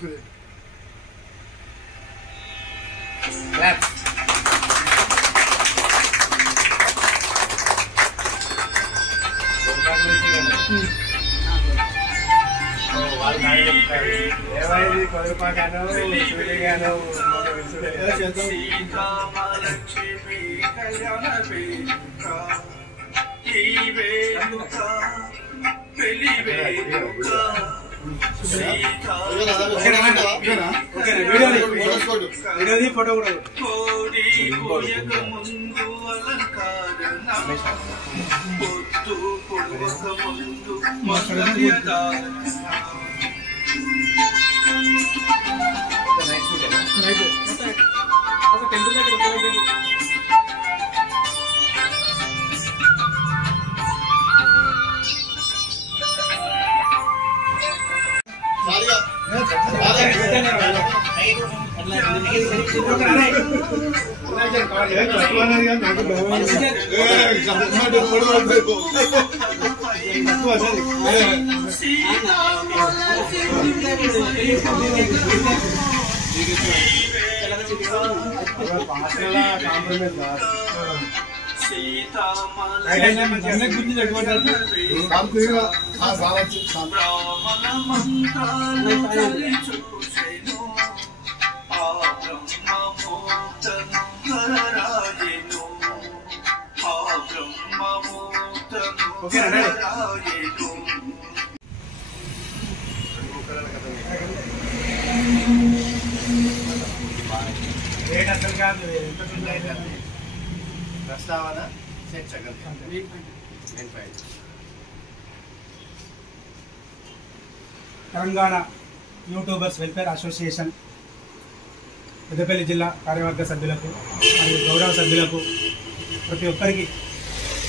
Photo కూడా ప్రస్తావన Telangana YouTubers welfare association Peddapalli జిల్లా కార్యవర్గ సభ్యులకు మరియు గౌరవ సభ్యులకు ప్రతి ఒక్కరికి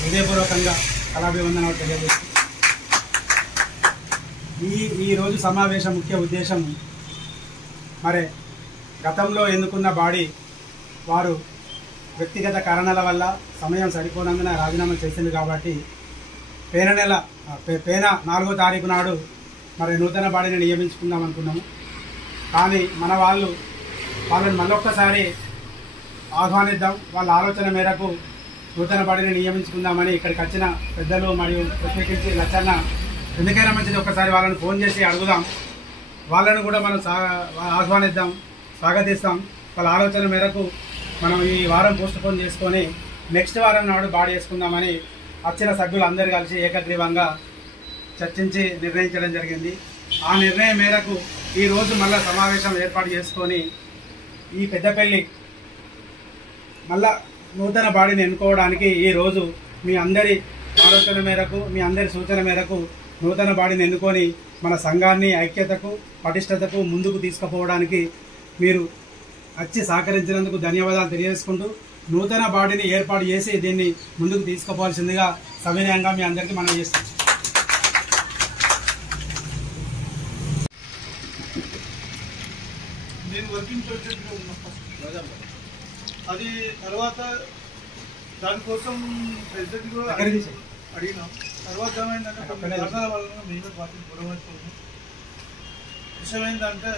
హృదయపూర్వకంగా కళాభివందనాలు తెలియజేస్తూ ఈరోజు సమావేశం ముఖ్య ఉద్దేశం మరి గతంలో ఎన్నుకున్న బాడీ వారు వ్యక్తిగత కారణాల వల్ల సమయం సరిపోనందున రాజీనామా చేసింది కాబట్టి పేన 4వ తారీఖు నాడు మరి నూతన బాడీని నియమించుకుందాం అనుకున్నాము. కానీ మన వాళ్ళని మళ్ళొక్కసారి ఆహ్వానిద్దాం, వాళ్ళ ఆలోచన మేరకు నూతన బాడీని నియమించుకుందామని ఇక్కడికి వచ్చిన పెద్దలు మరియు ప్రత్యేకించి లచ్చన్న ఎందుకైనా మంచిది ఒక్కసారి వాళ్ళని ఫోన్ చేసి అడుగుదాం, వాళ్ళను కూడా మనం ఆహ్వానిద్దాం, స్వాగతిస్తాం. వాళ్ళ ఆలోచన మేరకు మనం ఈ వారం పోస్ట్పోన్ చేసుకొని నెక్స్ట్ వారం నాడు బాడీ చేసుకుందామని వచ్చిన సభ్యులందరూ కలిసి ఏకగ్రీవంగా చర్చించి నిర్ణయించడం జరిగింది. ఆ నిర్ణయం మేరకు ఈరోజు మళ్ళా సమావేశం ఏర్పాటు చేసుకొని ఈ పెద్దపల్లి మళ్ళా నూతన బాడీని ఎన్నుకోవడానికి ఈరోజు మీ అందరి ఆలోచన మేరకు మీ అందరి సూచన మేరకు నూతన బాడీని ఎన్నుకొని మన సంఘాన్ని ఐక్యతకు పటిష్టతకు ముందుకు తీసుకుపోవడానికి మీరు వచ్చి సహకరించినందుకు ధన్యవాదాలు తెలియజేసుకుంటూ నూతన బాడీని ఏర్పాటు చేసి దీన్ని ముందుకు తీసుకుపోవాల్సిందిగా సవినయంగా మీ అందరికీ మనం చేస్తాం. నేను వర్కింగ్ ప్రెసిడెంట్గా ఉన్నా. అది తర్వాత దానికోసం ప్రెసిడెంట్ కూడా అడిగినాం. తర్వాత ఏమైందంటే కొన్ని కారణాల వల్ల మేమే పార్టీని గొడవడుతున్నాం. విషయం ఏంటంటే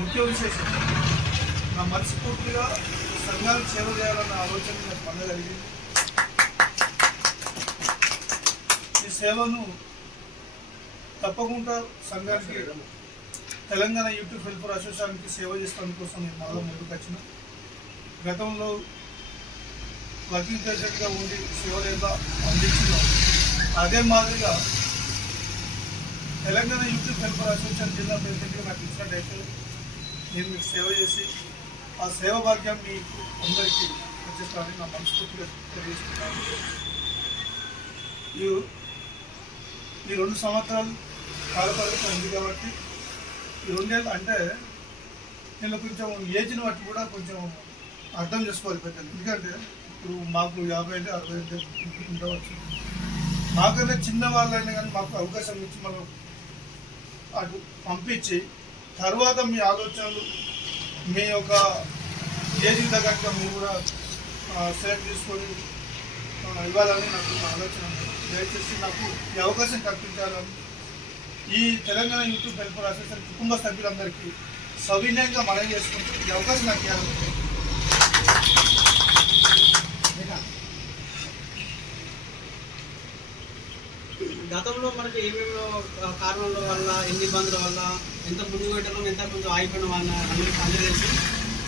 ముఖ్య విశేషం నా మనస్ఫూర్తిగా సంఘానికి సేవ చేయాలన్న ఆలోచన నాకు పొందగలిగింది. ఈ సేవను తప్పకుండా సంఘానికి తెలంగాణ యూట్యూబ్ వెల్ఫేర్ అసోసియేషన్కి సేవ చేసుకోవడం కోసం నేను మళ్ళీ ముందుకు వచ్చిన. గతంలో వర్కింగ్ ప్రెసిడెంట్గా ఉండి సేవలుగా అందించినాం. అదే మాదిరిగా తెలంగాణ యూట్యూబ్ వెల్ఫేర్ అసోసియేషన్ జిల్లా ప్రెసిడెంట్గా నాకు ఇచ్చినట్టయితే నేను మీకు సేవ చేసి ఆ సేవ భాగ్యం మీకు అందరికీ వచ్చేస్తానని నా మనస్ఫూర్తిగా తెలియజేస్తున్నాను. ఈ 2 సంవత్సరాలు కాలపరిమితి ఉంది కాబట్టి ఈ 2 ఏళ్ళు అంటే నేను కొంచెం ఏజ్ని బట్టి కూడా కొంచెం అర్థం చేసుకోవాలి పెద్దలు. ఎందుకంటే ఇప్పుడు మాకు 50 అంటే 60 ఉండవచ్చు. మాకన్నా చిన్న వాళ్ళైనా కానీ మాకు అవకాశం ఇచ్చి మనం అటు పంపించి తర్వాత మీ ఆలోచనలు మీ యొక్క ఏజ్కి తగ్గట్టుగా మీరు కూడా సేవ్ తీసుకొని ఇవ్వాలని నాకు ఆలోచన ఉంది. దయచేసి నాకు ఈ అవకాశం కల్పించాలని ఈ తెలంగాణ యూట్యూబ్ వెల్ఫేర్ అసోసియేషన్ కుటుంబ సభ్యులందరికీ సవినయంగా మనవి చేసుకుంటూ ఈ అవకాశం నాకు ఇవ్వాలి. గతంలో మనకి ఏమేమి కారణాల వల్ల, ఎన్ని ఇబ్బందుల వల్ల, ఎంత ముందు పెట్టడం, ఎంత కొంచెం ఆగిపోవడం వల్ల అందరూ తెలిసి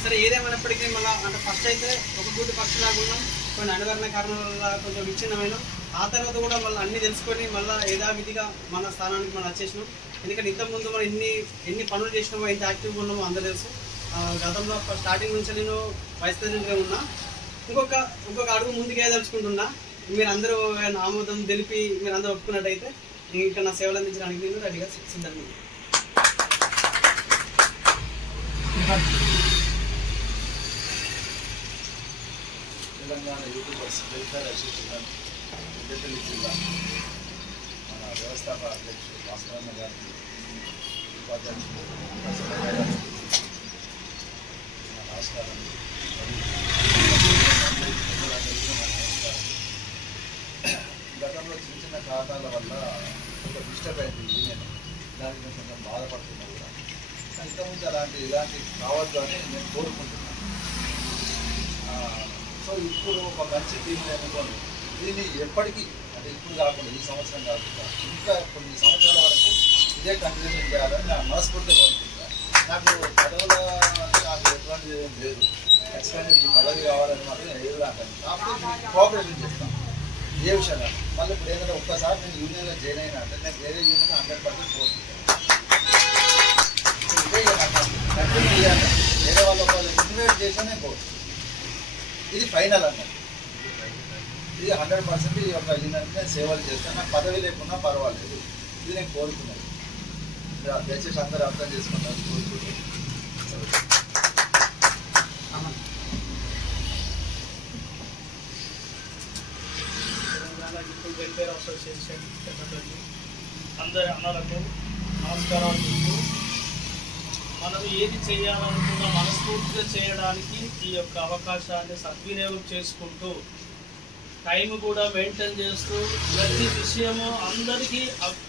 సరే ఏదేమైనప్పటికీ మళ్ళీ అంటే ఫస్ట్ అయితే ఒక పూర్తి ఫస్ట్ లాగా కొన్ని అనివార్య కారణాల వల్ల కొంచెం విచ్ఛిన్నమైన ఆ తర్వాత కూడా మళ్ళీ అన్నీ తెలుసుకొని మళ్ళీ యథావిధిగా మన స్థానానికి మనం వచ్చేసినాం. ఎందుకంటే ఇంతకుముందు మనం ఎన్ని పనులు చేసినామో, ఎంత యాక్టివ్గా ఉన్నామో అందరూ తెలుసు. గతంలో స్టార్టింగ్ నుంచి నేను వైస్ ప్రెసిడెంట్గా ఉన్నా. ఇంకొక అడుగు ముందుకే తలుచుకుంటున్నా. మీరు అందరూ ఆమోదం తెలిపి మీరు అందరూ ఒప్పుకున్నట్టయితే నేను ఇక్కడ నా సేవలు అందించడానికి నేను రెడీగా సిద్ధంగా. Telangana YouTubers welfare association Peddapalli జిల్లా మన వ్యవస్థాపక అధ్యక్షుడు భాస్కరన్న గారికి, ఉపాధ్యక్షుడు నమస్కారం. గతంలో చిన్న చిన్న కారణాల వల్ల కొంచెం డిస్టర్బ్ అయింది యూనియన్. దానికి నేను కొంచెం బాధపడుతున్నా కూడా. ఇంతకుముందు ఇలాంటి కావద్దు అని నేను కోరుకుంటున్నాను. సో ఇప్పుడు ఒక మంచి టీంని అనుకోండి, దీన్ని ఎప్పటికీ అంటే ఇప్పుడు కాకుండా ఈ సంవత్సరం కాకుండా ఇంకా కొన్ని సంవత్సరాల వరకు ఇదే కంటిన్యూషన్ చేయాలని నా మనస్ఫూర్తిగా కోరుకుంటున్నాను. నాకు పదవుల నాకు ఎటువంటి లేదు, ఖచ్చితంగా ఈ పదవి కావాలని మాత్రం ఏది రాకండి. కాకపోతే కోఆపరేషన్ చేస్తాను ఏ విషయంగా. మళ్ళీ ఇప్పుడు ఏంటంటే ఒక్కసారి నేను యూనియన్లో జాయిన్ అయినా అంటే నేను వేరే యూనియన్ 100% కోరుకుంటాను. ఇదే నాకు కంటిన్యూ చేయాలి. వేరే వాళ్ళు ఇన్వైట్ చేసినా కోరుకుంటాను. ఇది ఫైనల్ అన్నది. ఇది 100% ఈ యొక్క యూనియన్కి సేవలు చేస్తాను. నాకు పదవి లేకున్నా పర్వాలేదు. ఇది నేను కోరుకున్నాను. దయచేసి అందరూ అర్థం చేసుకుంటారు కోరుకుంటే. Telangana YouTube welfare association Peddapalli అందరి అన్నలకు నమస్కారాలు చెప్తూ, మనం ఏది చేయాలనుకున్నా మనస్ఫూర్తిగా చేయడానికి ఈ యొక్క అవకాశాన్ని సద్వినియోగం చేసుకుంటూ, టైం కూడా మెయింటైన్ చేస్తూ, ప్రతి విషయము అందరికీ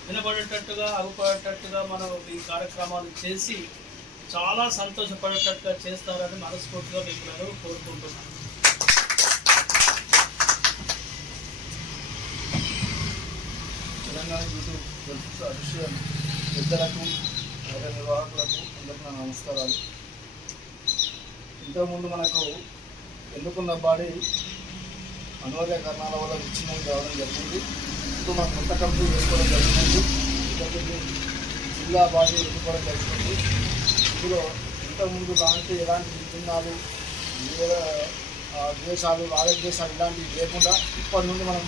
వినబడేటట్టుగా అగుపడేటట్టుగా మనం ఈ కార్యక్రమాలు చేసి చాలా సంతోషపడేటట్టుగా చేస్తారని మనస్ఫూర్తిగా మీకు నేను కోరుకుంటున్నాను. తెలంగాణ యూట్యూబ్ వెల్ఫేర్ అసోసియేషన్ పెద్దలకు, నిర్వాహకులకు అందరికీ నా నమస్కారాలు. ఇంతకుముందు మనకు ఎన్నుకున్న బాడీ అనివార్య కారణాల వల్ల విచ్ఛిన్నం కావడం జరిగింది. ఇప్పుడు మనం కొత్త కమిటీ వేసుకోవడం జరిగింది. పెద్దపల్లి జిల్లా బాడీ ఎన్నుకోవడం జరిగింది. ఇందులో ఇంతకుముందు ఎలాంటి విభిన్నాలు, ద్వేషాలు, రాగద్వేషాలు ఇలాంటివి లేకుండా ఇప్పటి నుండి మనం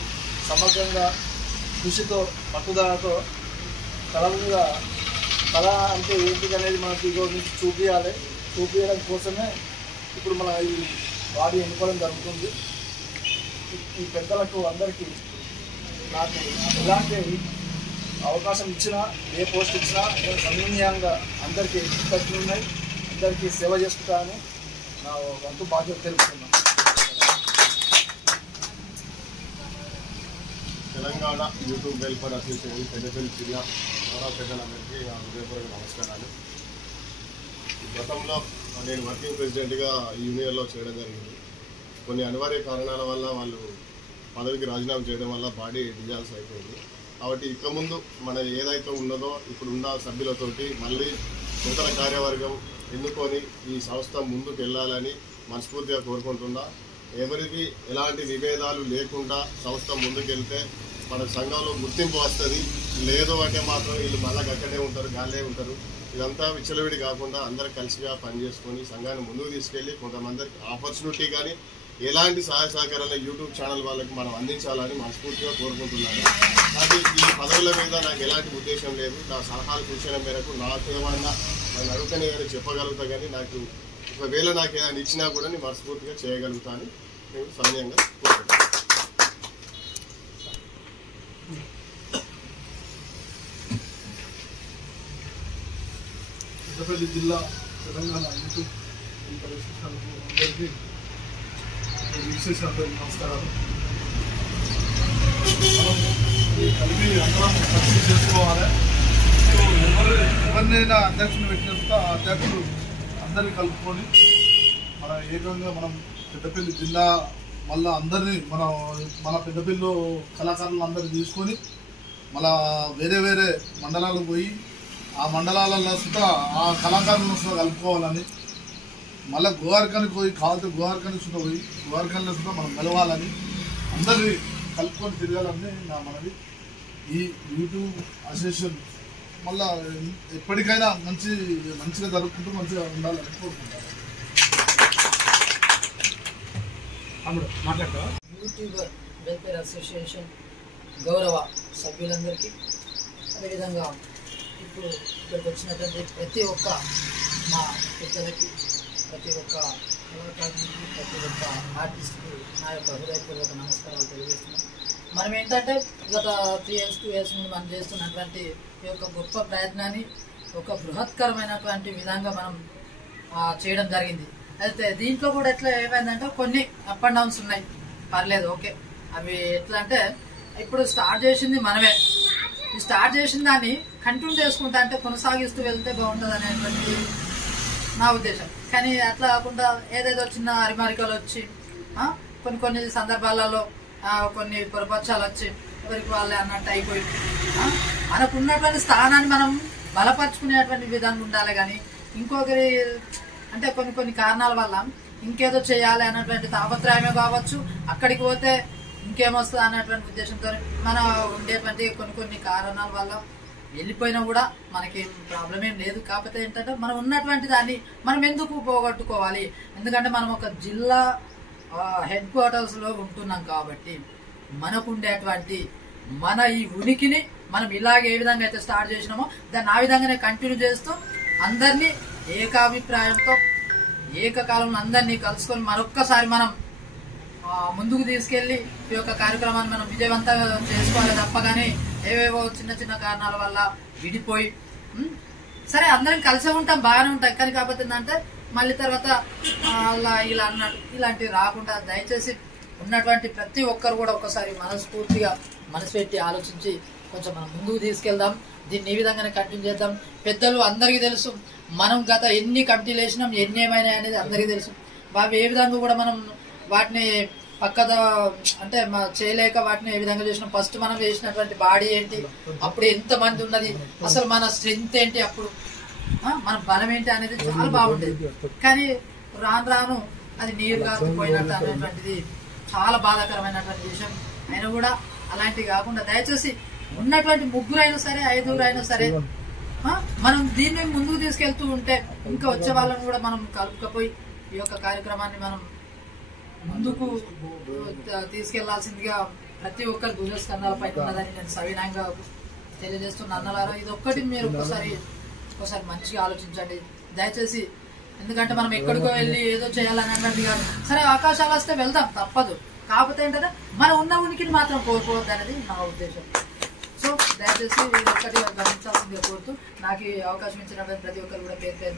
సమగ్రంగా కృషితో, పట్టుదలతో కళ అంటే ఏంటి అనేది మనకి నుంచి చూపించడం కోసమే ఇప్పుడు మన ఈ బాడీ ఎన్నుకోవడం జరుగుతుంది. ఈ పెద్దలకు అందరికీ నాకు ఎలాంటి అవకాశం ఇచ్చినా, ఏ పోస్ట్ ఇచ్చినా సన్మానంగా అందరికీ కృతజ్ఞతలు ఉన్నాయి. అందరికీ సేవ చేసుకుంటానని నా వంతు బాధ్యత తెలుపుతున్నాను. Telangana YouTube welfare association Peddapalli జిల్లా గౌరవ పెద్దలందరికీ హృదయపూర్వక నమస్కారాలు. గతంలో నేను వర్కింగ్ ప్రెసిడెంట్గా యూనియన్లో చేయడం జరిగింది. కొన్ని అనివార్య కారణాల వల్ల వాళ్ళు పదవికి రాజీనామా చేయడం వల్ల బాడీ డిజాల్వ్ అయిపోయింది. కాబట్టి ఇక ముందు మన ఏదైతే ఉన్నదో ఇప్పుడున్న సభ్యులతోటి మళ్ళీ నూతన కార్యవర్గం ఎన్నుకొని ఈ సంస్థ ముందుకు వెళ్ళాలని మనస్ఫూర్తిగా కోరుకుంటున్నా. ఎవరికి ఎలాంటి విభేదాలు లేకుండా సంస్థ ముందుకెళ్తే మన సంఘంలో గుర్తింపు వస్తుంది. లేదు అంటే మాత్రం వీళ్ళు మళ్ళీ అక్కడే ఉంటారు, గాలే ఉంటారు. ఇదంతా విచ్చలవిడి కాకుండా అందరూ కలిసిగా పనిచేసుకొని సంఘాన్ని ముందుకు తీసుకెళ్ళి కొంతమందికి ఆపర్చునిటీ కానీ ఎలాంటి సహాయ సహకారాలు యూట్యూబ్ ఛానల్ వాళ్ళకి మనం అందించాలని మనస్ఫూర్తిగా కోరుకుంటున్నాను. నాకు ఈ పదవుల మీద నాకు ఎలాంటి ఉద్దేశం లేదు. నా సలహాలు సూచన మేరకు నాకు ఏమన్నా నన్ను అడుగుతానే కానీ చెప్పగలుగుతా. కానీ నాకు ఒకవేళ నాకు ఏదైనా ఇచ్చినా కూడా నేను మనస్ఫూర్తిగా చేయగలుగుతాను. నేను సమయంగా కోరుకుంటాను. పెద్దపల్లి జిల్లా తెలంగాణ యూట్యూబ్ వెల్ఫేర్ అసోసియేషన్ అందరికీ విశేషాలు నమస్కారాలు. మనం ఈ కలిపి అందరం సక్సెస్ చేసుకోవాలి. సో ఎవరినైనా అధ్యక్షుని పెట్టిన ఆ అధ్యక్షులు అందరినీ కలుపుకొని మన ఏకంగా మనం పెద్దపల్లి జిల్లా మళ్ళీ అందరినీ మన పెద్దపల్లిలో కళాకారులు అందరినీ తీసుకొని మళ్ళా వేరే వేరే మండలాలకు పోయి ఆ మండలాలలో సుతా ఆ కళాకారులను సుతా కలుపుకోవాలని మళ్ళీ గోవార్కానికి పోయి కావాలంటే గోవార్కానికి సుతా పోయి గోవార్కానిలో సుతా మనం కలవాలని అందరినీ కలుపుకొని తిరగాలని నా మనవి. ఈ యూట్యూబ్ అసోసియేషన్ మళ్ళా ఎప్పటికైనా మంచిగా జరుపుకుంటూ మంచిగా ఉండాలని కోరుకుంటాను. యూట్యూబర్ వెల్ఫేర్ అసోసియేషన్ గౌరవ సభ్యులందరికీ, అదేవిధంగా ఇప్పుడు ఇక్కడికి వచ్చినటువంటి ప్రతి ఒక్క మా పెద్దలకి, ప్రతి ఒక్క కళాకారునికి, ప్రతి ఒక్క ఆర్టిస్ట్కి నా యొక్క హృదయపూర్వక నమస్కారాలు తెలియజేస్తున్నాను. మనం ఏంటంటే గత 3 years 2 years నుండి మనం చేస్తున్నటువంటి ఈ యొక్క గొప్ప ప్రయత్నాన్ని ఒక బృహత్కరమైనటువంటి విధంగా మనం చేయడం జరిగింది. అయితే దీంట్లో కూడా ఎట్లా ఏమైందంటే కొన్ని అప్ అండ్ డౌన్స్ ఉన్నాయి, పర్లేదు, ఓకే. అవి ఎట్లా అంటే ఇప్పుడు స్టార్ట్ చేసింది మనమే, ఈ స్టార్ట్ చేసిన దాన్ని కంటిన్యూ చేసుకుంటా అంటే కొనసాగిస్తూ వెళ్తే బాగుంటుంది అనేటువంటి నా ఉద్దేశం. కానీ అట్లా కాకుండా ఏదేదో చిన్న అరిమరికలు వచ్చి కొన్ని సందర్భాలలో కొన్ని పొరపక్షాలు వచ్చి ఎవరికి వాళ్ళే అన్నట్టు అయిపోయి మనకు ఉన్నటువంటి స్థానాన్ని మనం బలపరుచుకునేటువంటి విధంగా ఉండాలి. కానీ ఇంకొకరి అంటే కొన్ని కారణాల వల్ల ఇంకేదో చేయాలి అన్నటువంటి తాపత్రయమే కావచ్చు, అక్కడికి పోతే ఇంకేమొస్తుంది అన్నటువంటి ఉద్దేశంతో మన ఉండేటువంటి కొన్ని కారణాల వల్ల వెళ్ళిపోయినా కూడా మనకి ప్రాబ్లం ఏం లేదు. కాకపోతే ఏంటంటే మనం ఉన్నటువంటి దాన్ని మనం ఎందుకు పోగొట్టుకోవాలి? ఎందుకంటే మనం ఒక జిల్లా హెడ్ క్వార్టర్స్లో ఉంటున్నాం కాబట్టి మనకు ఉండేటువంటి మన ఈ ఉనికిని మనం ఇలాగే ఏ విధంగా అయితే స్టార్ట్ చేసినామో దాన్ని ఆ విధంగానే కంటిన్యూ చేస్తూ అందరినీ ఏకాభిప్రాయంతో ఏకకాలంలో అందరినీ కలుసుకొని మరొక్కసారి మనం ముందుకు తీసుకెళ్లి ఈ యొక్క కార్యక్రమాన్ని మనం విజయవంతంగా చేసుకోవాలి తప్ప కానీ ఏవేవో చిన్న కారణాల వల్ల విడిపోయి సరే అందరం కలిసే ఉంటాం, బాగానే ఉంటాం. కానీ కాకపోతే ఏంటంటే మళ్ళీ తర్వాత అలా ఇలా అన్నట్టు ఇలాంటివి రాకుండా దయచేసి ఉన్నటువంటి ప్రతి ఒక్కరు కూడా ఒకసారి మనస్ఫూర్తిగా మనసు పెట్టి ఆలోచించి కొంచెం మనం ముందుకు తీసుకెళ్దాం. దీన్ని ఈ విధంగానే కంటిన్యూ చేద్దాం. పెద్దలు అందరికీ తెలుసు, మనం గత ఎన్ని కమిటీలు వేసినాం, ఎన్ని ఏమైనాయి అనేది అందరికీ తెలుసు. బాబు ఏ విధంగా కూడా మనం వాటిని అంటే చేయలేక వాటిని ఏ విధంగా చేసినాం. ఫస్ట్ మనం చేసినటువంటి బాడీ ఏంటి, అప్పుడు ఎంత మంది ఉన్నది, అసలు మన స్ట్రెంగ్త్ ఏంటి, అప్పుడు మన బలం ఏంటి అనేది చాలా బాగుండేది. కానీ రాను అది నీరు కాకపోయినట్టు అనేటువంటిది చాలా బాధాకరమైనటువంటి విషయం. అయినా కూడా అలాంటివి కాకుండా దయచేసి ఉన్నటువంటి 3 అయినా సరే 5 అయినా సరే మనం దీన్ని ముందుకు తీసుకెళ్తూ ఉంటే ఇంకా వచ్చే వాళ్ళని కూడా మనం కలుపుకపోయి ఈ యొక్క కార్యక్రమాన్ని మనం ముందుకు తీసుకెళ్లాల్సిందిగా ప్రతి ఒక్కరి భుజస్కంధాల పైన ఉన్నదని నేను సవినయంగా తెలియజేస్తున్న అన్నలారా, ఇది ఒక్కటి మీరు ఒకసారి మంచిగా ఆలోచించండి దయచేసి. ఎందుకంటే మనం ఎక్కడికో వెళ్ళి ఏదో చేయాలని అన్నది కాదు. సరే అవకాశాలు వస్తే వెళ్దాం, తప్పదు. కాకపోతే ఏంటంటే మన ఉన్న ఉనికిని మాత్రం కోల్పోవద్దు అనేది నా ఉద్దేశం. సో దయచేసి ఇది ఒక్కటి గమనించాల్సిందిగా కోరుతూ నాకు ఈ అవకాశం ఇచ్చినటువంటి ప్రతి ఒక్కరు కూడా పేరు